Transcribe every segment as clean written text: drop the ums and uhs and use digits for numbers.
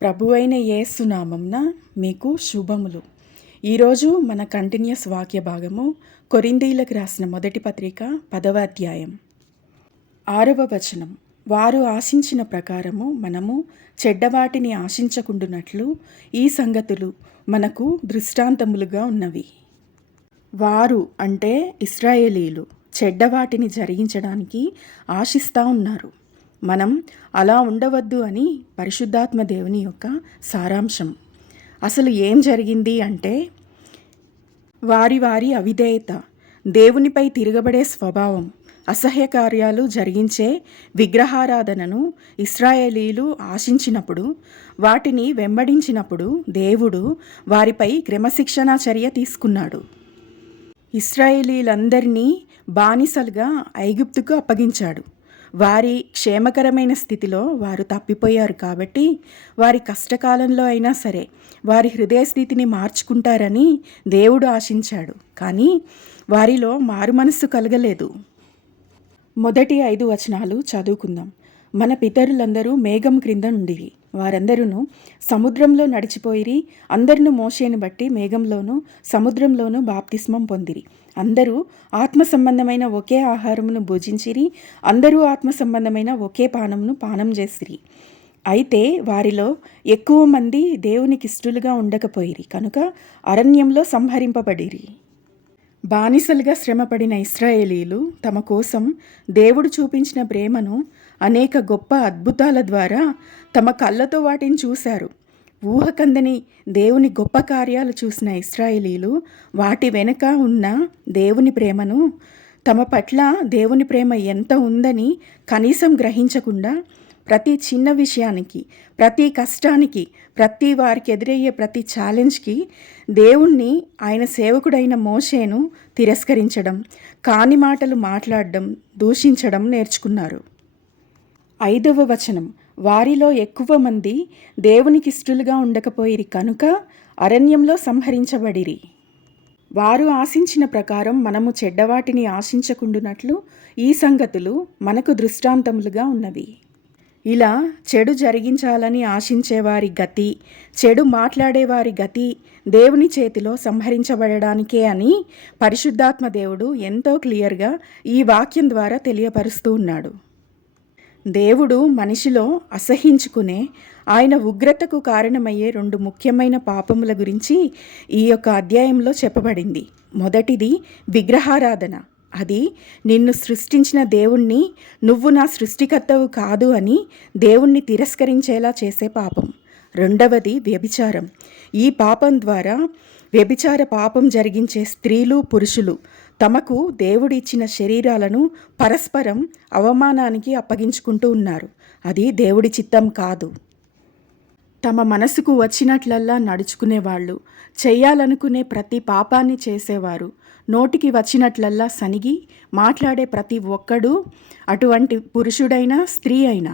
ప్రభువైన యేసు నామంన మీకు శుభములు. ఈరోజు మన కంటిన్యూస్ వాక్య భాగము కొరింథీయులకు రాసిన మొదటి పత్రిక 10వ అధ్యాయం 6వ వచనం. వారు ఆశించిన ప్రకారము మనము చెడ్డవాటిని ఆశించకుండునట్లు ఈ సంగతులు మనకు దృష్టాంతములుగా ఉన్నవి. వారు అంటే ఇశ్రాయేలీయులు చెడ్డవాటిని జరిగించడానికి ఆశిస్తూ ఉన్నారు. మనం అలా ఉండవద్దు అని పరిశుద్ధాత్మ దేవుని యొక్క సారాంశం. అసలు ఏం జరిగింది అంటే వారి అవిధేయత, దేవునిపై తిరగబడే స్వభావం, అసహ్య కార్యాలు జరిగించే విగ్రహారాధనను ఇశ్రాయేలీయులు ఆశించినప్పుడు, వాటిని వెంబడించినప్పుడు దేవుడు వారిపై క్రమశిక్షణా చర్య తీసుకున్నాడు. ఇశ్రాయేలీయులందరినీ బానిసలుగా ఐగుప్తుకు అప్పగించాడు. వారి క్షేమకరమైన స్థితిలో వారు తప్పిపోయారు కాబట్టి వారి కష్టకాలంలో అయినా సరే వారి హృదయ స్థితిని మార్చుకుంటారని దేవుడు ఆశించాడు. కానీ వారిలో మారుమనస్సు కలగలేదు. మొదటి 5 వచనాలు చదువుకుందాం. మన పితరులందరూ మేఘం క్రింద నుండిరి, వారందరూ సముద్రంలో నడిచిపోయిరి, అందరినూ మోషేను బట్టి మేఘంలోనూ సముద్రంలోనూ బాప్తిస్మం పొందిరి. అందరూ ఆత్మ సంబంధమైన ఒకే ఆహారమును భుజించిరి, అందరూ ఆత్మ సంబంధమైన ఒకే పానమును పానం చేసిరి. అయితే వారిలో ఎక్కువ మంది దేవునికి ఇష్టలుగా ఉండకపోయిరి కనుక అరణ్యంలో సంహరింపబడిరి. బానిసలుగా శ్రమపడిన ఇశ్రాయేలీయులు తమ కోసం దేవుడు చూపించిన ప్రేమను అనేక గొప్ప అద్భుతాల ద్వారా తమ కళ్ళతో వాటిని చూశారు. ఊహకందని దేవుని గొప్ప కార్యాలు చూసిన ఇశ్రాయేలీయులు వాటి వెనుక ఉన్న దేవుని ప్రేమను, తమ పట్ల దేవుని ప్రేమ ఎంత ఉందని కనీసం గ్రహించకుండా ప్రతి చిన్న విషయానికి, ప్రతి కష్టానికి, ప్రతి వారికి ఎదురయ్యే ప్రతి ఛాలెంజ్కి దేవుణ్ణి, ఆయన సేవకుడైన మోషేను తిరస్కరించడం, కాని మాటలు మాట్లాడడం, దూషించడం నేర్చుకున్నారు. 5వ వచనం. వారిలో ఎక్కువ మంది దేవునికి ఇష్టలుగా ఉండకపోయిరి కనుక అరణ్యంలో సంహరించబడిరి. వారు ఆశించిన ప్రకారం మనము చెడ్డవాటిని ఆశించకుండునట్లు ఈ సంగతులు మనకు దృష్టాంతములుగా ఉన్నవి. ఇలా చెడు జరిగించాలని ఆశించేవారి గతి, చెడు మాట్లాడేవారి గతి దేవుని చేతిలో సంహరించబడడానికే అని పరిశుద్ధాత్మ దేవుడు ఎంతో క్లియర్గా ఈ వాక్యం ద్వారా తెలియపరుస్తూ ఉన్నాడు. దేవుడు మనిషిలో అసహించుకునే, ఆయన ఉగ్రతకు కారణమయ్యే 2 ముఖ్యమైన పాపముల గురించి ఈ యొక్క అధ్యాయంలో చెప్పబడింది. మొదటిది విగ్రహారాధన. అది నిన్ను సృష్టించిన దేవుణ్ణి నువ్వు నా సృష్టికర్తవు కాదు అని దేవుణ్ణి తిరస్కరించేలా చేసే పాపం. రెండవది వ్యభిచారం. ఈ పాపం ద్వారా వ్యభిచార పాపం జరిగించే స్త్రీలు, పురుషులు తమకు దేవుడిచ్చిన శరీరాలను పరస్పరం అవమానానికి అప్పగించుకుంటూ ఉన్నారు. అది దేవుడి చిత్తం కాదు. తమ మనసుకు వచ్చినట్లల్లా నడుచుకునేవాళ్ళు, చెయ్యాలనుకునే ప్రతి పాపాన్ని చేసేవారు, నోటికి వచ్చినట్లల్లా సనిగి మాట్లాడే ప్రతి ఒక్కడు, అటువంటి పురుషుడైనా స్త్రీ అయినా,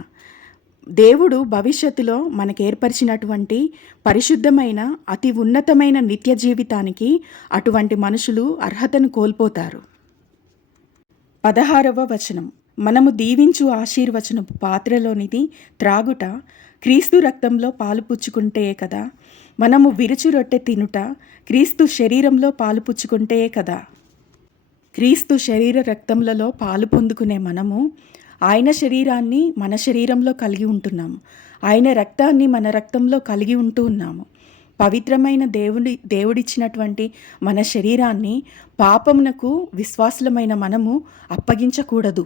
దేవుడు భవిష్యత్తులో మనకు ఏర్పరిచినటువంటి పరిశుద్ధమైన అతి ఉన్నతమైన నిత్య జీవితానికి అటువంటి మనుషులు అర్హతను కోల్పోతారు. 16వ వచనం. మనము దీవించు ఆశీర్వచనపు పాత్రలోనిది త్రాగుట క్రీస్తు రక్తంలో పాలు పుచ్చుకుంటే కదా, మనము విరుచు రొట్టె తినుట క్రీస్తు శరీరంలో పాలు పుచ్చుకుంటే కదా. క్రీస్తు శరీర రక్తములలో పాలు పొందుకునే మనము ఆయన శరీరాన్ని మన శరీరంలో కలిగి ఉంటున్నాము, ఆయన రక్తాన్ని మన రక్తంలో కలిగి ఉంటూ ఉన్నాము. పవిత్రమైన దేవుడిచ్చినటువంటి మన శరీరాన్ని పాపమునకు విశ్వాసులమైన మనము అప్పగించకూడదు.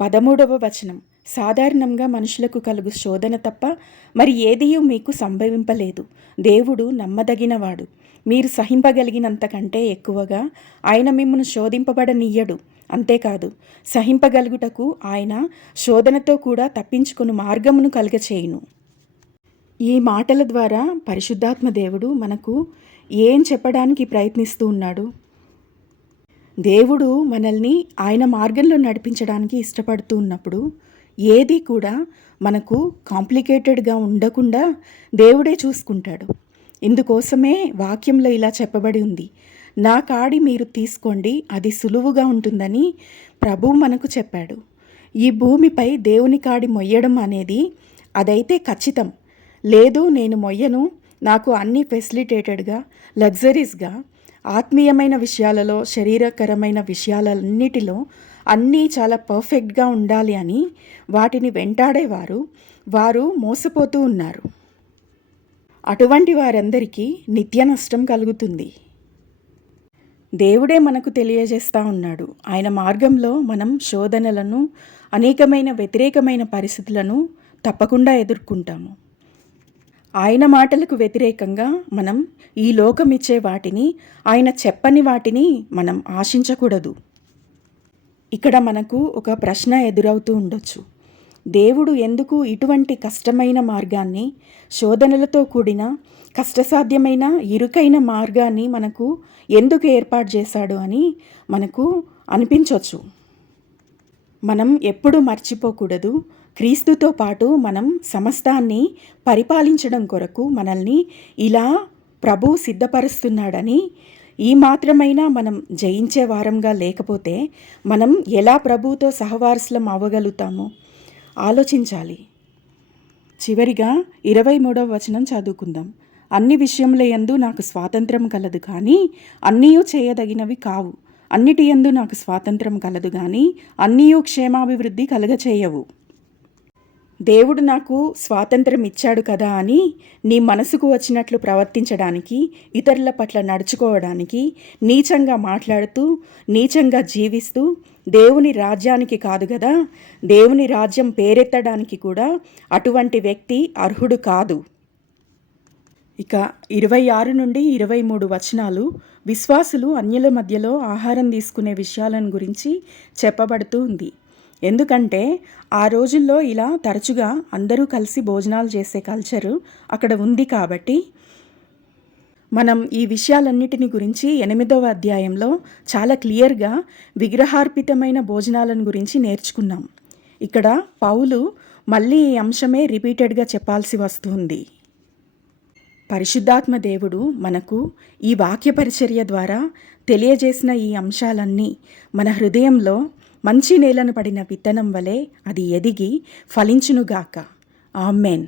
13వ వచనం. సాధారణంగా మనుషులకు కలుగు శోధన తప్ప మరి ఏదియూ మీకు సంభవింపలేదు. దేవుడు నమ్మదగినవాడు, మీరు సహింపగలిగినంతకంటే ఎక్కువగా ఆయన మిమ్మును శోధింపబడనీయడు. అంతేకాదు, సహింపగలుగుటకు ఆయన శోధనతో కూడా తప్పించుకుని మార్గమును కలుగచేయును. ఈ మాటల ద్వారా పరిశుద్ధాత్మ దేవుడు మనకు ఏం చెప్పడానికి ప్రయత్నిస్తూ ఉన్నాడు? దేవుడు మనల్ని ఆయన మార్గంలో నడిపించడానికి ఇష్టపడుతూ ఉన్నప్పుడు ఏది కూడా మనకు కాంప్లికేటెడ్గా ఉండకుండా దేవుడే చూసుకుంటాడు. ఇందుకోసమే వాక్యంలో ఇలా చెప్పబడి ఉంది, నా కాడి మీరు తీసుకోండి, అది సులువుగా ఉంటుందని ప్రభువు మనకు చెప్పాడు. ఈ భూమిపై దేవుని కాడి మొయ్యడం అనేది అదైతే ఖచ్చితం. లేదు నేను మొయ్యను, నాకు అన్నీ ఫెసిలిటేటెడ్గా, లగ్జరీస్గా, ఆత్మీయమైన విషయాలలో, శరీరకరమైన విషయాలన్నిటిలో అన్నీ చాలా పర్ఫెక్ట్గా ఉండాలి అని వాటిని వెంటాడేవారు వారు మోసపోతూ ఉన్నారు. అటువంటి వారందరికీ నిత్య నష్టం కలుగుతుంది. దేవుడే మనకు తెలియజేస్తూ ఉన్నాడు. ఆయన మార్గంలో మనం శోధనలను, అనేకమైన వ్యతిరేకమైన పరిస్థితులను తప్పకుండా ఎదుర్కొంటాము. ఆయన మాటలకు వ్యతిరేకంగా మనం ఈ లోకం ఇచ్చే వాటిని, ఆయన చెప్పని వాటిని మనం ఆశించకూడదు. ఇక్కడ మనకు ఒక ప్రశ్న ఎదురవుతూ ఉండొచ్చు. దేవుడు ఎందుకు ఇటువంటి కష్టమైన మార్గాన్ని, శోధనలతో కూడిన కష్టసాధ్యమైన ఇరుకైన మార్గాన్ని మనకు ఎందుకు ఏర్పాటు చేశాడు అని మనకు అనిపించవచ్చు. మనం ఎప్పుడు మర్చిపోకూడదు, క్రీస్తుతో పాటు మనం సమస్తాన్ని పరిపాలించడం కొరకు మనల్ని ఇలా ప్రభు సిద్ధపరుస్తున్నాడని. ఈ మాత్రమైనా మనం జయించే వారంగా లేకపోతే మనం ఎలా ప్రభువుతో సహవారసులం అవ్వగలుగుతామో ఆలోచించాలి. చివరిగా 23వ వచనం చదువుకుందాం. అన్ని విషయముల యందు నాకు స్వాతంత్రం కలదు కానీ అన్నీయూ చేయదగినవి కావు. అన్నిటి యందు నాకు స్వాతంత్రం కలదు కానీ అన్నీయూ క్షేమాభివృద్ధి కలుగచేయవు. దేవుడు నాకు స్వాతంత్రం ఇచ్చాడు కదా అని నీ మనసుకు వచ్చినట్లు ప్రవర్తించడానికి, ఇతరుల పట్ల నడుచుకోవడానికి, నీచంగా మాట్లాడుతూ, నీచంగా జీవిస్తూ దేవుని రాజ్యానికి కాదు కదా, దేవుని రాజ్యం పేరెత్తడానికి కూడా అటువంటి వ్యక్తి అర్హుడు కాదు. ఇక 26 నుండి 23 వచనాలు విశ్వాసులు అన్యుల మధ్యలో ఆహారం తీసుకునే విషయాలను గురించి చెప్పబడుతూ ఉంది. ఎందుకంటే ఆ రోజుల్లో ఇలా తరచుగా అందరూ కలిసి భోజనాలు చేసే కల్చరు అక్కడ ఉంది కాబట్టి మనం ఈ విషయాలన్నిటిని గురించి 8వ అధ్యాయంలో చాలా క్లియర్గా విగ్రహార్పితమైన భోజనాలను గురించి నేర్చుకున్నాం. ఇక్కడ పౌలు మళ్ళీ ఈ అంశమే రిపీటెడ్గా చెప్పాల్సి వస్తుంది. పరిశుద్ధాత్మ దేవుడు మనకు ఈ వాక్య పరిచర్య ద్వారా తెలియజేసిన ఈ అంశాలన్నీ మన హృదయంలో మంచి నేలను పడిన విత్తనం వలె అది ఎదిగి ఫలించునుగాక. ఆమెన్.